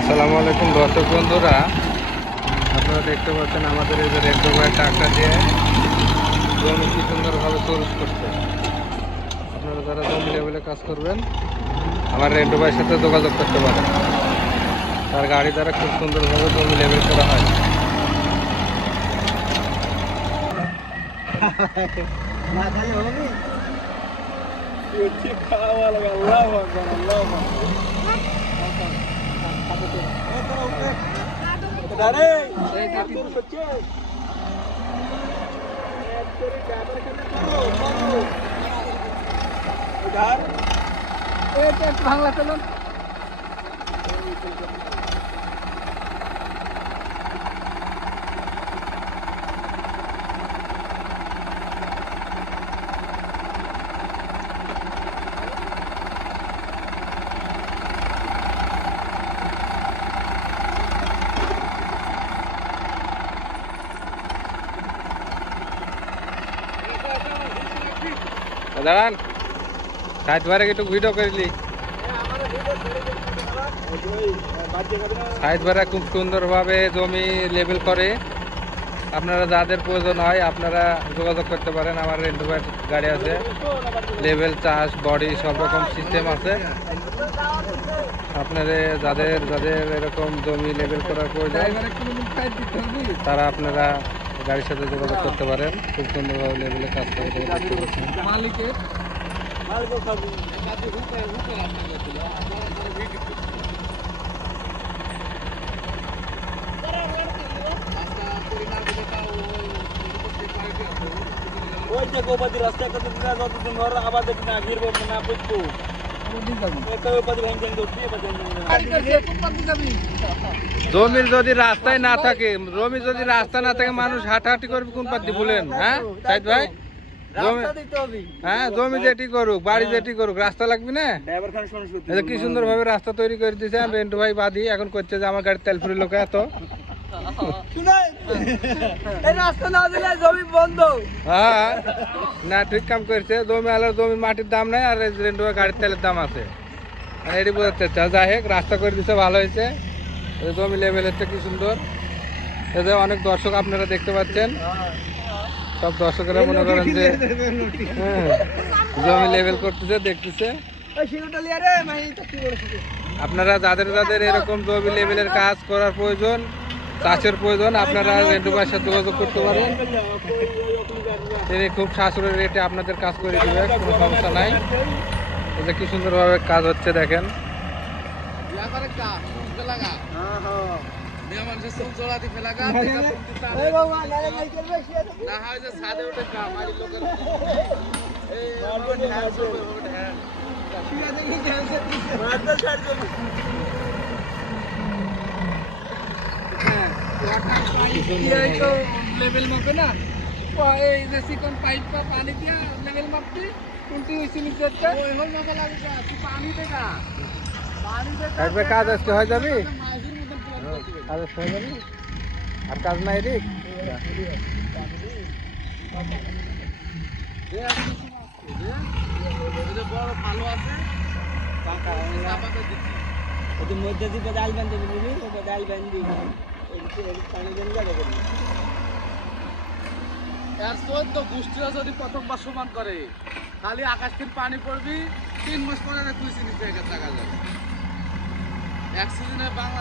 আসসালামু আলাইকুম দর্শক বন্ধুরা, আপনারা দেখতে পাচ্ছেন আমাদের এই যে রেড রোভার ট্রাক্টর দিয়ে জমি কি সুন্দরভাবে তরুষ করছে। আপনারা যারা জমি লেভেলে কাজ করবেন আমার রেড রোভারের সাথে যোগাযোগ করতে পারেন। তার গাড়ি দ্বারা খুব সুন্দরভাবে জমি লেভেল করা হয়। বাংলা চলুন। দাঁড়ান, সাইড ভাড়া একটু ভিডিও করলি। সাইড ভাড়া খুব সুন্দরভাবে জমি লেভেল করে। আপনারা যাদের প্রয়োজন হয় আপনারা যোগাযোগ করতে পারেন। আমার রেড রোভার গাড়ি আছে, লেভেল চাষ বডি সব রকম সিস্টেম আছে। আপনারা যাদের যাদের এরকম জমি লেভেল করার প্রয়োজন তারা আপনারা গাড়ির সাথে যোগাযোগ করতে পারেন। খুব সুন্দরভাবে লেভেলে কাজ করে মালিকের ওই যে গোপাদি রাস্তা করতে দিনা যতদিন ঘর আবার দেখি না ঘিরবো না বুঝবো জমির যদি রাস্তায় না থাকে, জমি যদি রাস্তা না থাকে মানুষ হাঁটাহাঁটি করবে কোন পাতি বলেন? হ্যাঁ সাইদ ভাই, জমি হ্যাঁ জমি যেটি করুক বাড়ি যেটি করুক রাস্তা লাগবে না। কি সুন্দর ভাবে রাস্তা তৈরি করে দিয়েছে বেন্টু ভাই বাদি। এখন করছে যে আমার গাড়ির তেল ফুরি লোক এত হ্যাঁ না ঠিক কাম করছে। জমি আলার জমি মাটির দাম নাই আর বেন্টু ভাই গাড়ির তেলের দাম আছে, এটি বোঝাতে চাচ্ছে। যাই হোক রাস্তা করে দিচ্ছে ভালো হয়েছে, জমি লেভেল হচ্ছে কি সুন্দর। এতে অনেক দর্শক আপনারা দেখতে পাচ্ছেন, সব দর্শকেরা মনে করেন যে জমি লেভেল করতেছে দেখতেছে। আপনারা যাদের যাদের এরকম জমি লেভেলের কাজ করার প্রয়োজন, চাষের প্রয়োজন, আপনারা রেন্টু ভাইয়ের সাথে যোগাযোগ করতে পারেন। তিনি খুব সাশ্রয়ী রেটে আপনাদের কাজ করে দেবে, কোনো সমস্যা নাই। এটা কি সুন্দরভাবে কাজ হচ্ছে দেখেন। लेवल मापे ना এই যে চিকন পাইপ বা পানি দিয়া লেভেল মাপতি কোনটি হইছে নিচেরটা ওই হল মাপা লাগবে। তুই পানি দেখা পানি দেখা একবার কাজ আজকে হয়ে যাবে, কাজ আজকে হয়ে যাবে আর কাজ নাই রে। বড় ভালো আছে মধ্যে দিবে ডাল বান্ধি বুঝলি ডাল বান্ধি পানি দেন যাবে আর 14 গোষ্ঠীরা যদি প্রথমবার সমান করে খালি আকাশ থেকে পানি পড়বি 3 মাস পরে তুই চিনি জায়গা যাবে। এক সিজনে বাংলাদেশ